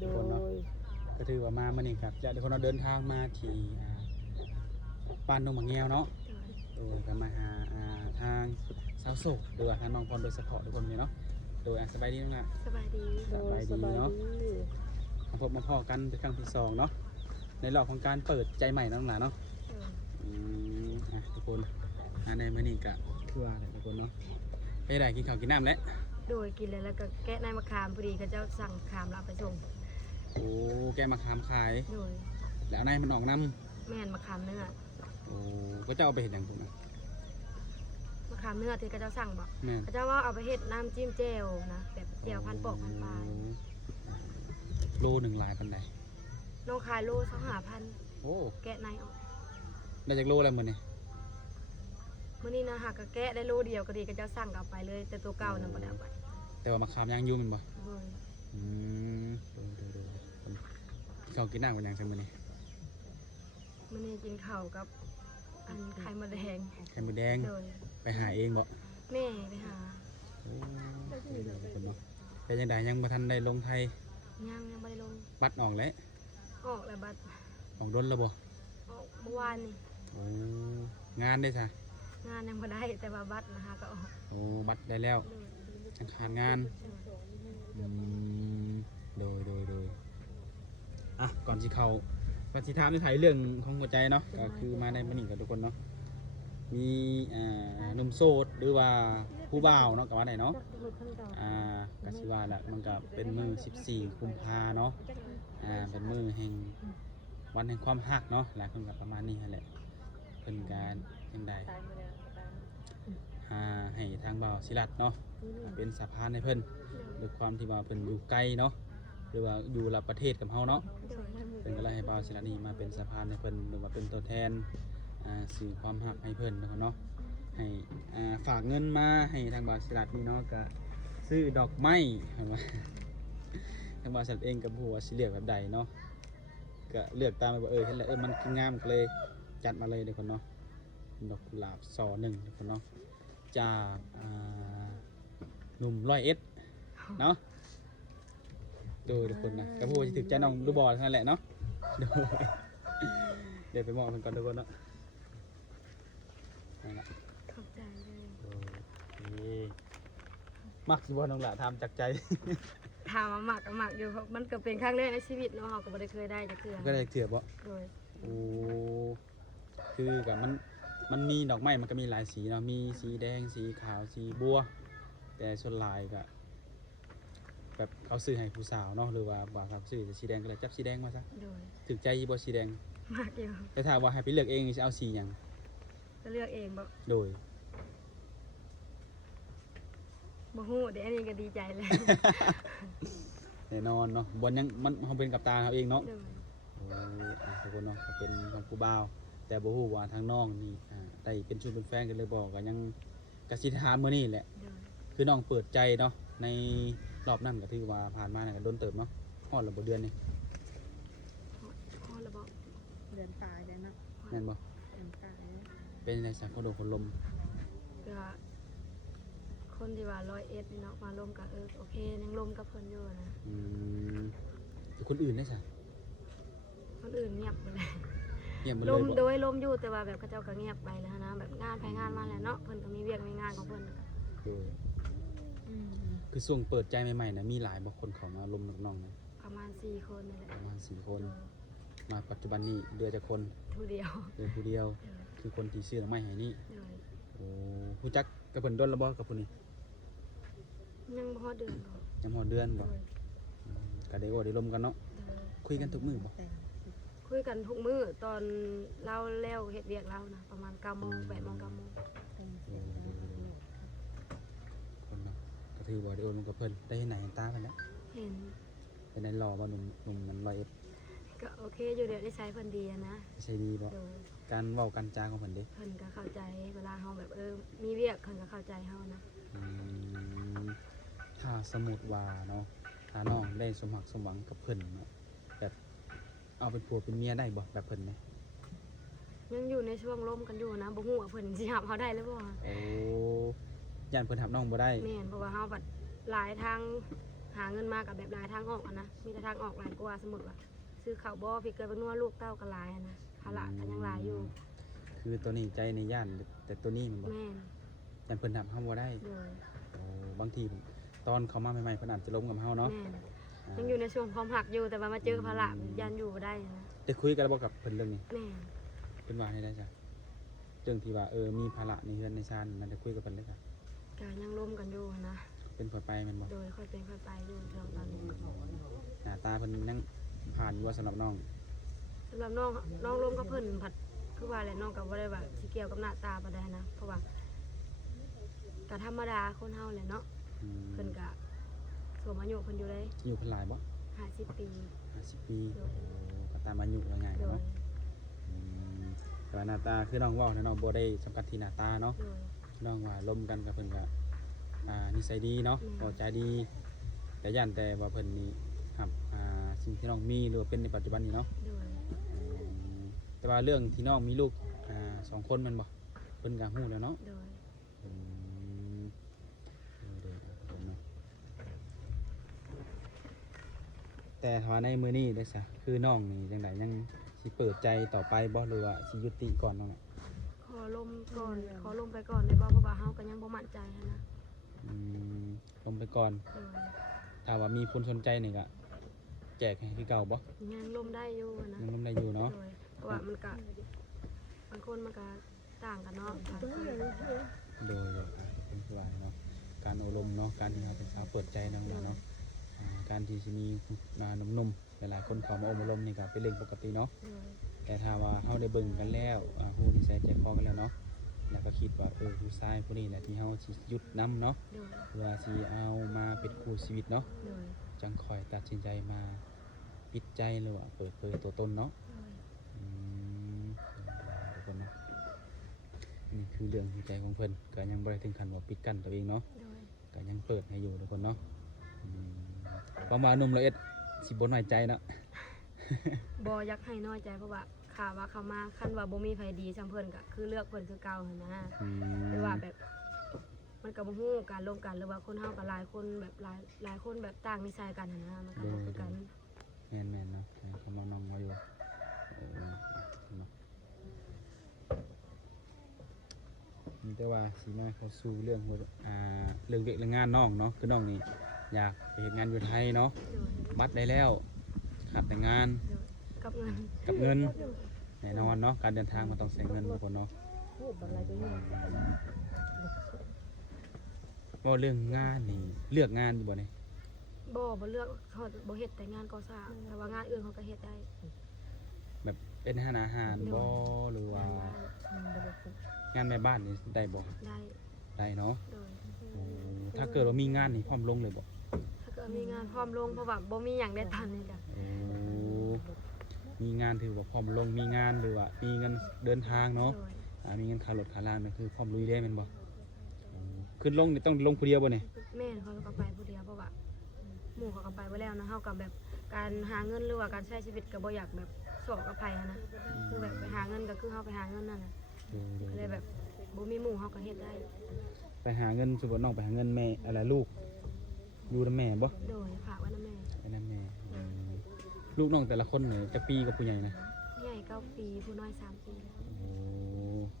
โดทุกคนเนาะ ยก็ถือว่ามามื้อนี้ครับจะทุกคนเราเดินทางมาที่บ้านดงมะแงวเนาะโดยก็มาหาทางสาวโสดหรือว่าทางน้องพรโดยเฉพาะทุกคนเลยเนาะโดยสบายดีน้องล่ะ สบายดี โดยสบายดี มาพบมาพอกันเป็นครั้งที่สองเนาะในรอบของการเปิดใจใหม่น้องหล่ะเนาะทุกคนในมื้อนี้ก็คือว่าทุกคนเนาะไปได้กินข้าวกินน้ำแล้ว โดยกินเลยแล้วก็แกะในมะขามพอดีเขาเจ้าสั่งขามเราไปส่ง โอ้แกมาขามขาย โดย แล้วในมันออกน้ แม่นมะขามเนื้อ ำโอ้ก็จะเอาไปเห็นอย่างผมนะ มะขามเนื้อที่เขาเจ้าสั่งบอก แม่น เขาเจ้าว่าเอาไปเฮ็ดน้ำจิ้มแจ่วนะแบบแจ่วพันปอกพันปลาย โลหนึ่งลายปันใด น้องขายโล25,000 โอ้ แกะในออก ได้จากโลอะไรมื้อนี่ มื้อนี้นะหากก็แกะได้โลเดียวก็ดีเขาเจ้าสั่งกลับไปเลย แต่ตัวเก่านั้นบ่ได้เอาไป แต่ว่ามาขามยังอยู่แมันบ่ โดย อืมดูคนเขากินน้ำกันยังใช่มื้อนี้ มื้อนี้กินข้าวกับอันไข่มดแดง ไข่มดแดง โดย ไปหาเองบ่ แม่ไปหา โอ้คนเนาะเป็นจังไดยังบ่ทันได้ลงไทย ยังบ่ได้ลง บัตรออกแล้ว ออกแล้วบัด ออกดนแล้วบ่ ออกเมื่อวานนี่ โอ้งานได้ซะ งานยังบ่ได้แต่ว่าบัตรนะคะก็ออก โอ้บัตรได้แล้วจังขาดงานอืมโดยก่อนสิเข้าก็สิถามในไทยเรื่องของหัวใจเนาะก็คือมาในมื้อนี้กับทุกคนเนาะมีหนุ่มโสดหรือว่าผู้บ่าวเนาะก็ว่าได้เนาะก็สิว่าแหละมันก็เป็นมื้อ14กุมภาเนาะเป็นมื้อแห่งวันแห่งความรักเนาะหลายคนก็ประมาณนี้แหละเพิ่นการจังไดให้ทางบ่าวศิรัตน์เนาะเป็นสะพานให้เพิ่นด้วยความที่ว่าเพิ่นอยู่ไกลเนาะหรือว่าอยู่ละประเทศกับเฮาเนาะเพิ่นก็เลยให้บ่าวศิรัตน์นี่มาเป็นสะพานให้เพิ่นหรือว่าเป็นตัวแทนสื่อความรักให้เพิ่นเนาะให้ฝากเงินมาให้ทางบ่าวศิรัตน์นี่เนาะก็ซื้อดอกไม้เห็นบ่ทางบ่าวศิรัตน์เองก็บ่ฮู้ว่าสิเลือกแบบใดเนาะก็เลือกตามไปว่าเห็นแล้วมันคืองามก็เลยจัดมาเลยทุกคนเนาะดอกกุหลาบซอ1ทุกคนเนาะจากหนุ่ม100 เนาะดูทุกคนนะกระพูดถึงใจน้องดูบอลนั่นแหละเนาะเดี๋ยวไปมองมันก่อนทุกคนเนาะนั่นแหละ ขอบใจเลย โอเคมักสิบอลน้องหละทำจากใจ ถามว่าหมักก็หมักอยู่เพราะมันก็เป็นครั้งแรกในชีวิตเนาะเราก็ไม่ได้เคยได้จะเกลือ ก็ได้เถื่อบ่ โดย โอ้คือกับมันมีดอกไม้มันก็มีหลายสีเนาะมีสีแดงสีขาวสีบัวแต่ส่วนลายก็แบบเขาซื้อให้ผู้สาวเนาะหรือว่าบ่าวครับซื้อสีแดงก็เลยจับสีแดงมาซะ โดย ถึกใจบ่สีแดง หมักอยู่ แต่ถ้าว่าให้ไปเลือกเองจะเอาสีหยัง ก็เลือกเองบ่ โดย บ่ฮู้เดี๋ยวอันนี้ก็ดีใจเลย แน่นอนเนาะบอลยังมันเขาเป็นกับตาเขาเองเนาะ โดย โอ้ทุกคนเนาะก็เป็นของผู้บ่าวแต่บ่ฮู้ว่าทางน้องนี่ได้เป็นชู้เป็นแฟนกันเลยบอกก็ยังกสิถามมื้อนี้แหละ โดย คือน้องเปิดใจเนาะในรอบนั้นก็ถือว่าผ่านมาน่ะก็โดนเติบเนาะฮอดละบ่เดือนนี่ พ่อระบอก เดือนตายแล้วเนาะ แม่นบ่ เดือนตาย เป็นในสังคนโดนคนลม ก็คนที่ว่า101นี่เนาะมาร่วมกับโอเคยังร่วมกับเพิ่นอยู่นะ อืมแต่คนอื่นได้ซะ คนอื่นเงียบไปเลย เงียบหมดเล ล ย ม บ่ โดยลมอยู่แต่ว่าแบบเขาเจ้าก็เงียบไปแล้วนะแบบงานไปงานมาแล้วเนาะเพิ่นก็มีเวียกมีงานของเพิ่น โดยคือช่วงเปิดใจใหม่ๆน่ะมีหลายบ่คนเข้ามาลมกับน้องนะ ประมาณ4คนนี่แหละ ประมาณ4คนมาปัจจุบันนี้เดือนจะคน ผู้เดียว เดือนผู้เดียว คือคนที่ซื้อดอกไม้ให้นี่ โดย โอ้รู้จักกับเพิ่นดนแล้วบ่กับผู้นี้ ยังบ่ฮอดเดือนบ่ ยังพอเดือนบ่ก็ได้โอ้ได้ลมกันเนาะ โดย คุยกันทุกมื้อบ่ คุยกันทุกมื้อตอนเราแล้วเฮ็ดเวียกเรานะประมาณ9:00 น 8:00 น 9:00 น คนเนาะก็ถือว่าได้โอ้ลมกับเพิ่นได้เห็นหน้าเห็นตาเพิ่นแล้ว เห็น เป็นได้หล่อบ่หนุ่มมัน100 ก็โอเคอยู่เดี๋ยวได้ใช้เพิ่นดีอะนะ ใช่ดีบ่ โดย การเว้ากันจาของเพิ่นเด้ เพิ่นก็เข้าใจเวลาเฮาแบบมีเวียกเพิ่นก็เข้าใจเฮานะ อืมถ้าสมมุติว่าเนาะถ้าน้องได้สมหวังสมหวังกับเพิ่นเนาะแบบเอาเป็นผัวเป็นเมียได้บ่แบบเพิ่นไหม ยังอยู่ในช่วงร่มกันอยู่นะบ่ฮู้ว่าเพิ่นสิรับเฮาได้หรือบ่ โอ้ย่านเพิ่นหับน้องบ่ได้ แม่นเพราะว่าเฮาบัดหลายทาง หาเงินมากับแบบหลายทางออกอะนะมีแต่ทางออกหลายกว่าสมมุติว่าซื้อข้าวบ่พี่เกิดเป็นนัวลูกเต้าก็หลายอะนะภาระก็ยังหลายอยู่ คือตัวนี้ใจในย่านแต่ตัวนี้มันบ่ แม่น ยันเพิ่นทำเฮาบ่ได้ โดย โอ้บางทีตอนเขามาใหม่ๆเพิ่นอาจจะล้มกับเฮาเนาะ แม่นยังอยู่ในช่วงความหักอยู่แต่ว่ามาเจอภาระยันอยู่บ่ได้นะ ได้คุยกันแล้วบ่กับเพิ่นเรื่องนี้ แม่น เพิ่นว่าให้ได้จ้ะเรื่องที่ว่ามีภาระในเฮือนในชานนั่นได้คุยกับเพิ่นเลยจ้ะ ก็ยังร่วมกันอยู่นะ เป็นค่อยไปแม่นบ่ โดยค่อยเป็นค่อยไปอยู่ช่วงตอนนี้ หน้าตาเพิ่นยังผ่านอยู่ว่าสำหรับน้อง สำหรับน้องร่วมกับเพิ่นผัดคือว่าแหละน้องก็บ่ได้ว่าสิเกี่ยวกับหน้าตาปานใดนะเพราะว่าก็ธรรมดาคนเฮาแหละเนาะ อืม เพิ่นก็สวมอายุเพิ่นอยู่ได้ อยู่เพิ่นหลายบ่ 50 ปี 50 ปี โดย ก็ตามอายุว่าง่าย โดย เนาะอืมแต่ว่าหน้าตาคือน้องเว้านะน้องบ่ได้สำคัญที่หน้าตาเนาะ โดย น้องว่าลมกันกับเพิ่นก็นิสัยดีเนาะ อืม พอใจดี แต่ย่านแต่ว่าเพิ่นนี่ครับสิ่งที่น้องมีหรือว่าเป็นในปัจจุบันนี้เนาะ โดย อืมแต่ว่าเรื่องที่น้องมีลูก2 คนแมันบ่เพิ่นก็ฮู้แล้วเนาะ โดย อืมเด้อๆผมเนาะแต่ถ้าว่าในมื้อนี้ได้ซะคือน้องนี่จังไดยังสิเปิดใจต่อไปบ่หรือว่าสิยุติก่อนน้องน่ะ ขอลมก่อนขอลมไปก่อนได้บ่เพราะว่าเฮาก็ยังบ่มั่นใจหั้นนะ อืมลงไปก่อน โดย ถ้าว่ามีคนสนใจนี่ก็แจกให้คือเก่าบ่ ยังลมได้อยู่นะ ยังลมได้อยู่เนาะ โดยเพราะว่ามันก็บางคนมันก็ต่างกันเนาะ โดยเป็นคือว่าเนาะการอบรมเนาะการที่เราเป็นสาวเปิดใจนั่นแหละเนาะการที่จะมีหนุ่มๆหลายๆคนเข้ามาอบรมนี่ก็เป็นเรื่องปกติเนาะ โดย แต่ถ้าว่าเฮาได้เบิ่งกันแล้วฮู้นิสัยใจคอกันแล้วเนาะแล้วก็คิดว่าผู้ชายผู้นี้แหละที่เฮาสิหยุดนํเนาะ โดย หรือว่าสิเอามาเป็นคู่ชีวิตเนาะ โดย จังค่อยตัดสินใจมาปิดใจหรือว่าเปิดเผยตัวตนเนาะ โดย อืมทุกคนเนาะนี่คือเรื่องหัวใจของเพิ่นก็ยังบ่ได้ถึงขั้นว่าปิดกั้นตัวเองเนาะ โดย ก็ยังเปิดให้อยู่ทุกคนเนาะประมาณหนุ่มละเอ็ดสิบ่น้อยใจเนาะ บ่อยากให้น้อยใจเพราะว่าข่าวว่าเขามาคันว่าบ่มีไผดีซำเพิ่นก็คือเลือกเพิ่นคือเก่าหั่นนะ อืม หรือว่าแบบมันก็บ่ฮู้การร่วมกันหรือว่าคนเฮาก็หลายคนแบบหลายคนแบบต่างนิสัยกันหั่นนะมันก็บ่คือกัน แม่นๆเนาะเขามาน้องมาอยู่เนาะแต่ว่าสิมาเข้าสู่เรื่องเรื่องเวียกเรื่องงานน้องเนาะคือน้องนี่อยากไปเฮ็ดงานอยู่ไทยเนาะ โดย บัตรได้แล้วขาดแต่งาน โดยกับเงิน กับเงินแน่นอนเนาะการเดินทางมันต้องใช้เงินทุกคนเนาะว่าเรื่องงานนี่เลือกงานอยู่บ่เนี่ย บ่เลือกเขาบ่เฮ็ดแต่งานก่อสร้างแต่ว่างานอื่นเขาก็เฮ็ดได้ แบบเป็นอาหารบ่หรือว่างานแม่บ้านนี่ได้บ่ ได้ ได้เนาะ โดย โอ้ถ้าเกิดว่ามีงานนี่พร้อมลงเลยบ่ ถ้าเกิดมีงานพร้อมลงเพราะว่าบ่มีหยังได้ทันนี่จ้ะ โอ้มีงานถือว่าพร้อมลงมีงานหรือว่ามีเงินเดินทางเนาะ โดย มีเงินค่ารถค่าล่างนี่คือพร้อมลุยได้แม่นบ่โอ้ขึ้นลงนี่ต้องลงผู้เดียวบ่เนี่ย แม่เขาก็ไปผู้เดียวเพราะว่าหมู่เขาก็ไปไว้แล้วนะเฮากับแบบการหาเงินหรือว่าการใช้ชีวิตก็บ่อยากแบบสอกกับไผอะนะคือแบบไปหาเงินก็คือเฮาไปหาเงินนั่นน่ะ ก็เลยแบบบ่มีหมู่เฮาก็เฮ็ดได้ ไปหาเงินสมมุติน้องไปหาเงินแม่อะไรลูกอยู่นำแม่บ่ โดยฝากไว้นำแม่ ไอ้นั่นแม่ลูกน้องแต่ละคนเนี่ยจะปีกับผู้ใหญ่นะ ใหญ่9 ปีผู้น้อย3 ปี โอ้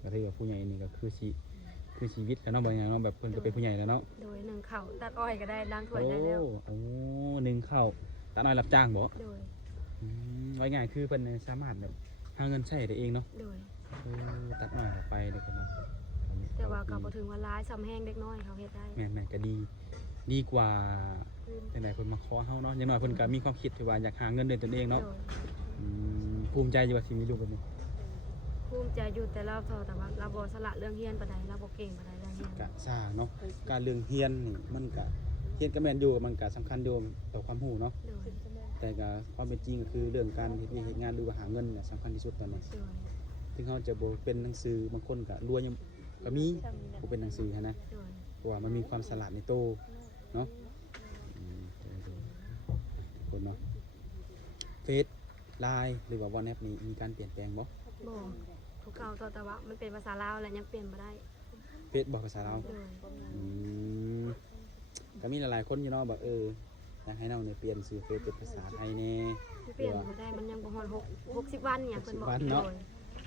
ก็ถือว่าผู้ใหญ่นี่ก็คือชีวิตแล้วเนาะบางอย่างเนาะแบบเพิ่นก็เป็นผู้ใหญ่แล้วเนาะ โดยหนึ่งข้าวตัดอ้อยก็ได้ล้างถ้วย โอ้ ได้แล้ว โอ้หนึ่งเข้าตาน้อยรับจ้างบ่ โดย ไว้ง่ายคือเพิ่นเนี่ยสามารถแบบหาเงินใช้ได้เองเนาะ โดย ตัดน้อยออกไปเด้อคนเนาะ แต่ว่าก็บ่ถึงว่าร้ายซ้ำแห้งเด็กน้อยเขาเฮ็ดได้ แม่นๆก็ดีกว่าจังได๋เพิ่นมาขอเฮาเนาะอย่างน้อยเพิ่นก็มีความคิดที่ว่าอยากหาเงินด้วยตนเองเนาะ โดย ภูมิใจอยู่ว่าสิมีลูกแบบนี้ ภูมิใจอยู่แต่เราเท่าแต่ว่าเราบ่สละเรื่องเฮียนปานใดเราบ่เก่งปานใดเรื่องเฮียน กะซ่าเนาะการเรื่องเฮียนนี่มันก็เฮียนก็แม่นอยู่มันก็สำคัญอยู่ต่อความรู้เนาะ โดย แต่ก็ความเป็นจริงก็คือเรื่องการเฮ็ดเวียกเฮ็ดงานหรือว่าหาเงินเนี่ยสำคัญที่สุดตอนนี้ โดย ถึงเขาจะบ่เป็นหนังสือบางคนก็รวยยังก็มีผู้เป็นหนังสือหั้นนะ โดย เพราะว่ามันมีความฉลาดในตัวเนาะคนเนาะเฟซไลน์หรือว่า WhatsApp นี่มีการเปลี่ยนแปลงบ่ บ่ทุกเก่าแต่ว่ามันเป็นภาษาลาวและยังเปลี่ยนบ่ได้ เฟซบอกภาษาลาว โดย อืมก็มีหลายๆคนอยู่เนาะแบบพอ อยากให้น้องเนี่ยเปลี่ยนชื่อเฟซเป็นภาษาไทยแน่ เปลี่ยนบ่ได้มันยังบ่ฮอด60วันเนี่ยเพิ่นบอก 60วันเนาะ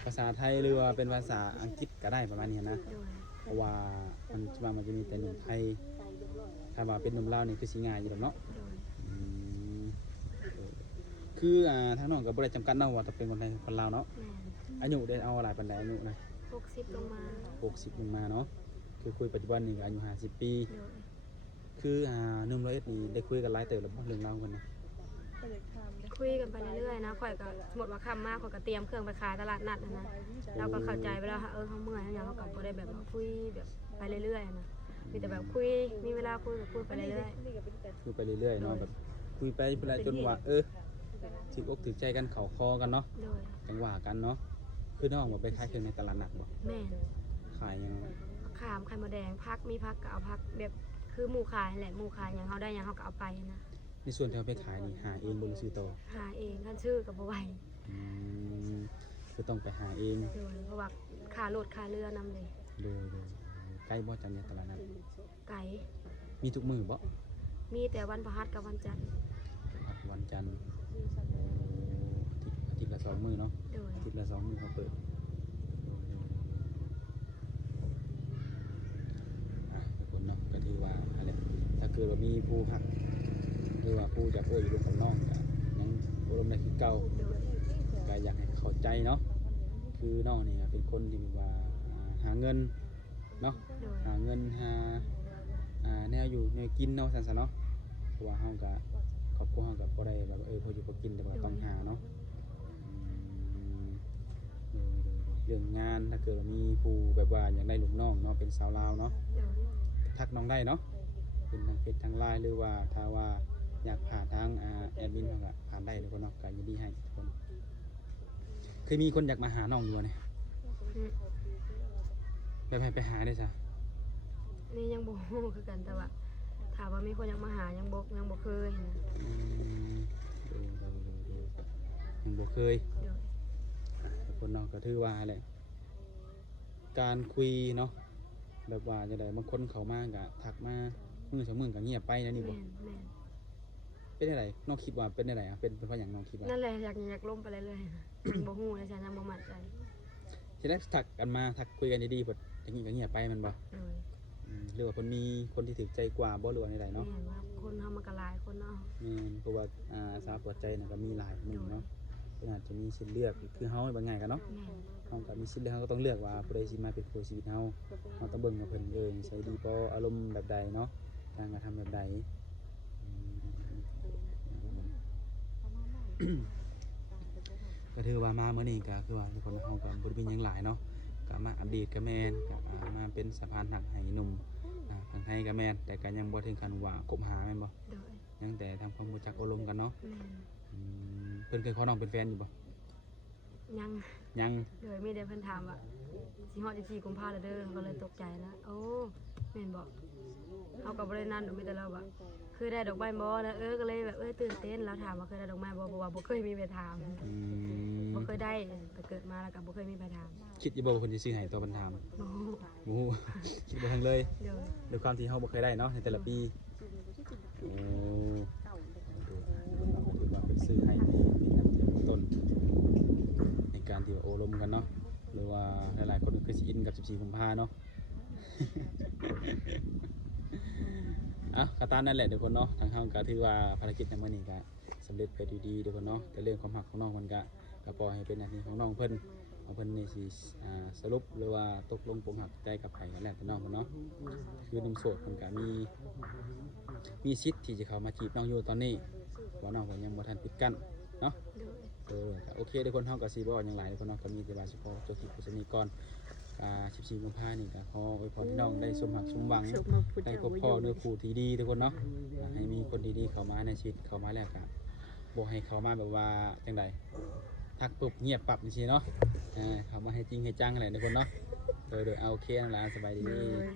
ภาษาไทยหรือว่าเป็นภาษาอังกฤษก็ได้ประมาณนี้นะ โดย เพราะว่ามันจะมีแต่หนุ่มไทยถ้าว่าเป็นหนุ่มลาวนี่คือสิง่ายอยู่แล้วเนาะ โดย อืมคือทางน้องก็บ่ได้จำกัดเนาะว่าถ้าเป็นคนไทยคนลาวเนาะ แม่น อายุได้เอาหลายปานใดอายุนะ 60ลงมา 60ลงมาเนาะคือคุยปัจจุบันนี่ก็อายุ50 ปี โดย คือหนุ่มร้อยเอ็ดนี่ได้คุยกันหลายเติบแล้วบ่เรื่องราวเพิ่นนะ ก็เลยทำ คุยกันไปเรื่อยๆนะข่อยก็สมมุติว่าค่ำมากข่อยก็เตรียมเครื่องไปขายตลาดนัดนะเราก็เข้าใจไปแล้วค่ะเฮาเมื่อยแล้วเราก็บ่ได้แบบว่าคุยแบบไปเรื่อยๆนะมีแต่แบบคุยมีเวลาคุยก็คุยไปเรื่อย คุยไปเรื่อยๆเนาะแบบคุยไปเรื่อยๆจนว่าถึกอกถึกใจกันเข้าคอกันเนาะ ๆโดย จังหวะกันเนาะคือน้องบ่ไปขายเครื่องในตลาดนัดบ่ แม่น ขายยังไง ขามไข่มดแดงพักมีพักก็เอาพักแบบคือหมู่ขายแหละหมู่ขายอย่างเฮาได้อย่างเฮาก็เอาไปนะ ในส่วนที่เราไปขายนี่หาเองบ่หรือซื้อต่อ หาเองท่านชื่อกับบ่ไหว อืมคือต้องไปหาเอง โดยเพราะว่าค่ารถค่าเรือนำเลย โดยใกล้บ่จันเนี่ยตลาดนัด ไก่ มีทุกมื้อบ่ มีแต่วันพฤหัสกับวันจันทร์ ครับวันจันทร์อาทิตย์ละ2มื้อเนาะ โดย อาทิตย์ละ2มื้อเขาเปิดทุกคนเนาะก็ถือว่าอะไรถ้าเกิดว่ามีผู้หักหรือว่าผู้จะอยู่ร่วมกับน้องก็ยังอารมณ์ได้คือเก่า โดย ก็อยากให้เข้าใจเนาะคือน้องนี่ก็เป็นคนที่แบบว่าหาเงินเนาะ โดย หาเงินหาแนวอยู่แนวกินเนาะซั่นซะเนาะเพราะว่าเฮาก็ครอบครัวเฮาก็บ่ได้แบบพออยู่พอกินแต่ว่าต้องหาเนาะเรื่องงานถ้าเกิดว่ามีผู้แบบว่าอยากได้ลูกน้องเนาะเป็นสาวลาวเนาะ โดย ทักน้องได้เนาะเป็นทางเฟซทางไลน์หรือว่าถ้าว่าอยากผ่านทางแอดมินเฮาก็ผ่านได้ทุกคนเนาะก็ยินดีให้ทุกคนเคยมีคนอยากมาหาน้องอยู่บ่เนี่ย อืม แบบให้ไปหาได้ซะ นี่ยังบ่ฮู้คือกันแต่ว่าถามว่ามีคนยังมาหายังบ่เคยนะ ยังบ่เคย โดย ทุกคนเนาะก็ถือว่าแหละการคุยเนาะแบบว่าจะได้บางคนเขามาก็ทักมามื้อสองมื้อก็เงียบไปนะนี่บ่ แม่น เป็นอะไรน้องคิดว่าเป็นอะไรเป็นเพราะหยังน้องคิดว่า นั่นแหละอยากล้มไปเรื่อยๆนะยังบ่ฮู้เลยฉันยังบ่มั่นใจ สิได้ทักกันมาทักคุยกันดีๆบ่อย่างนี้ก็เงียบไปแมันบ่ โดย หรือว่าเพิ่นมีคนที่ถูกใจกว่าบ่หรือว่าใดๆเนาะ แม่นว่าคนเฮามันก็หลายคนเนาะ เพราะว่าสาวเปิดใจน่ะก็มีหลายหมู่เนาะเพิ่นอาจจะมีสิทธิ์เลือกคือเฮาบางอย่างกันเนาะ แม่น เฮาก็มีสิทธิ์เลือกเฮาก็ต้องเลือกว่าผู้ใดสิมาเป็นคู่ชีวิตเฮาเฮาต้องเบิ่งว่าเพิ่นนิสัยดีบ่อารมณ์แบบใดเนาะการกระทำแบบใดก็ถือว่ามามื้อนี้ก็คือว่าทุกคนเฮาก็บ่ได้มีหยังหลายเนาะก็มาอัปเดตกับแม่นก็มาเป็นสะพานหักให้หนุ่มทางไทยกับแม่นแต่ก็ยังบ่ถึงขั้นว่าคบหาแม่นบ่ โดย ยังแต่ทำความรู้จักอารมณ์กันเนาะ แม่น เพิ่นเคยขอน้องเป็นแฟนอยู่บ่ ยัง ยัง โดยมีแต่เพิ่นถามว่าสิฮอด14กุมภาพันธ์แล้วเด้อเขาก็เลยตกใจนะโอ้แม่นบ่เฮาก็บ่ได้นั่นดอกมีแต่เราว่าเคยได้ดอกไม้บ่นะก็เลยแบบตื่นเต้นแล้วถามว่าเคยได้ดอกไม้บ่เพราะว่าบ่เคยมีไปถาม อืม บ่เคยได้แต่เกิดมาแล้วก็บ่เคยมีไปถาม คิดอยู่บ่ว่าเพิ่นสิซื้อให้ตัวเพิ่นถาม โอ้ บ่ฮู้ คิดบ่ทันเลย เดี๋ยว ด้วยความที่เฮาบ่เคยได้เนาะในแต่ละปีโอ้คือว่าเป็นซื้อให้เป็นอันดับต้นในการที่ว่าโอ้ลมกันเนาะหรือว่าหลายๆคนก็คือสิอินกับ14กุมภาเนาะ ก็ตามนั่นแหละทุกคนเนาะทางเฮาก็ถือว่าภารกิจในมื้อนี้ก็สำเร็จไปด้วยดีทุกคนเนาะแต่เรื่องความรักของน้องมันก็ปล่อยให้เป็นหน้าที่ของน้องเพิ่นเอาเพิ่นนี่สิสรุปหรือว่าตกลงปลงหักใจกับไผกันแล้วแต่น้องเพิ่นเนาะคือหนุ่มโสดเพิ่นก็มีสิทธิ์ที่จะเข้ามาจีบน้องอยู่ตอนนี้ว่าน้องเพิ่นยังบ่ทันปิดกั้นเนาะ เดี๋ยว ก็โอเคทุกคนเฮาก็สิบ่ว่าหยังหลายทุกคนเนาะก็มีแต่ว่าสิขอจบคลิปผู้ชมนี้ก่อน14กุมภาพันธ์นี่ก็ขออวยพรให้น้องได้สมหวังสมหวัง สุขมาพูด ได้พบพ่อด้วยคู่ที่ดีทุกคนเนาะให้มีคนดีๆเข้ามาในชีวิตเข้ามาแล้วก็บ่ให้เข้ามาแบบว่าจังใดทักปุ๊บเงียบปั๊บจังซี่เนาะเข้ามาให้จริงให้จังอะไรทุกคนเนาะโดยเอาโอเคนั่นแหละสบายดี เลย